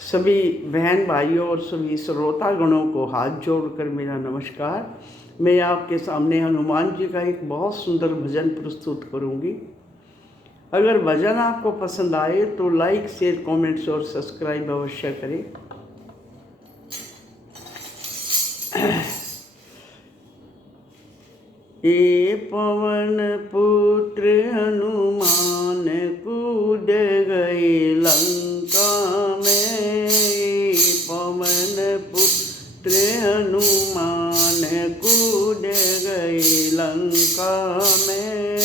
सभी बहन भाइयों और सभी श्रोतागणों को हाथ जोड़कर मेरा नमस्कार। मैं आपके सामने हनुमान जी का एक बहुत सुंदर भजन प्रस्तुत करूंगी। अगर भजन आपको पसंद आए तो लाइक, शेयर, कमेंट्स और सब्सक्राइब अवश्य करें। ये पवन पुत्र हनुमान कूद गए लंका में। ये पवन पुत्र हनुमान कूद गए लंका में।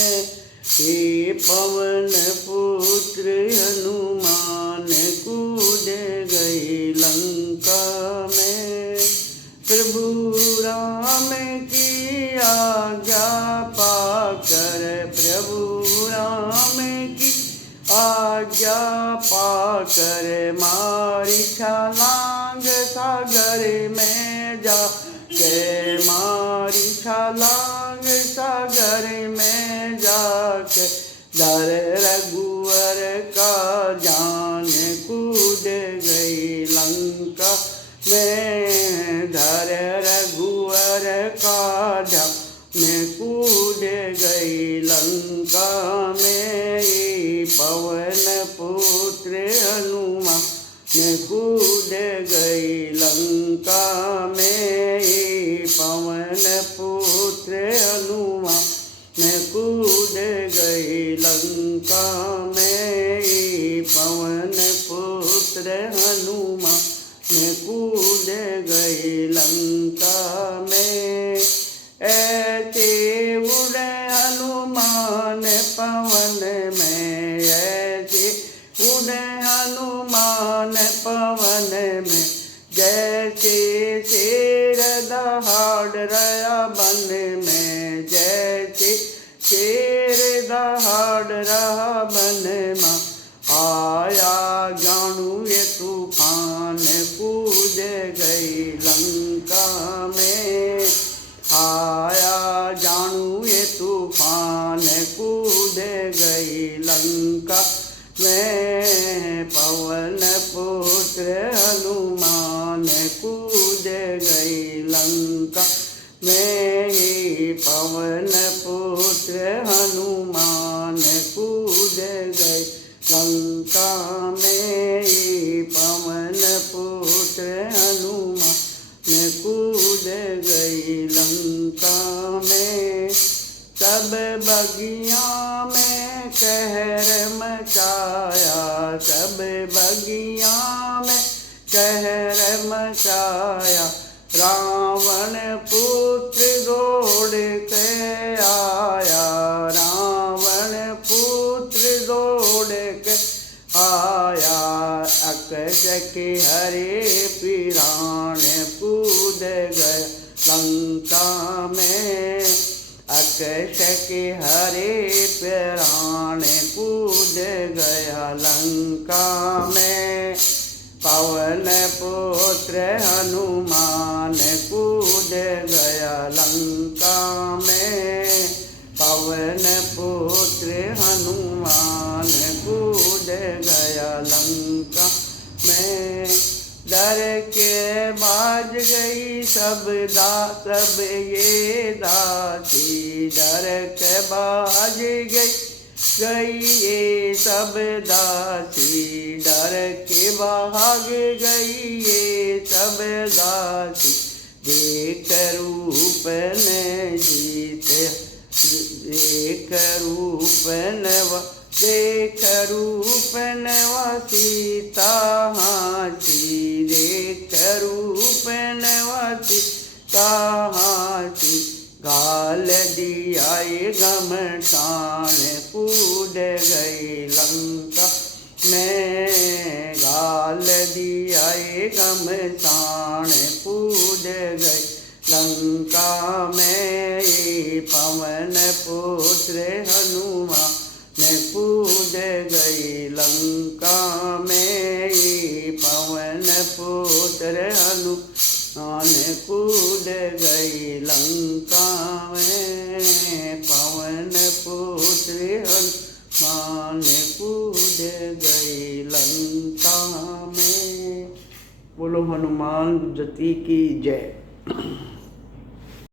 ये पवन पुत्र हनुमान कूद गए लंका में। प्रभु राम की आज्ञा पाकर, प्रभु राम की आज्ञा पाकर मारी छलांग सागर में जाके, मारी छलांग सागर में जाके दर रघुवर का जान कूद गई लंका में। धर रघुवर का जान कूद गई लंका में। पवन पुत्र हनुमान कूद गई लंका में। पवन पुत्र हनुमान कूद गई लंका में। पवन पुत्र हनुमान कूद गई लंका में। ऐसे उड़े हनुमान पवन में, ऐसे उड़े हनुमान पवन में। जैसे शेर दहाड़ रहा बन में, जैसे शेर दहाड़ रहा बन में। आया जानू ये तूफान कूद गई लंका में। आया जानू ये तूफान कूद गई लंका में। पवन पुत्र हनुमान कूद गई लंका में। पवन पुत्र हनुमान कूद गई लंका में। पवन पुत्र हनुमान कूद गई लंका में। सब बगिया में कहर मचाया, सब बगिया में कहर मचाया। रावण पुत्र दौड़ के आया, रावण पुत्र दौड़ के आया। अकश के हरे पिराण कूद गए लंका में। अकश के हरे पिराण कूद गया लंका में। पवन पुत्र हनुमान कूद गया लंका में। पवन पुत्र हनुमान कूद गया लंका में। डर के बाज गई सब ये दासी, डर के बाज गई ये सब दासी। डर के भाग गई ये सब दासी। देख रूप ने जीते, देख रूप नवा, देख रूप नवा सीता हाथी। देख रूप नवा सीता हाथी। गाल दिया ये घमसान कूद गई लंका में। गाल दिया ये घमसान कूद गई लंका में। पवन पुत्र हनुमान कूद गई लंका में। पवन पुत्र हनुमान कूद गई लंका में। पवन पुत्र हनुमान कूद गई लंका में। बोलो हनुमान जति की जय।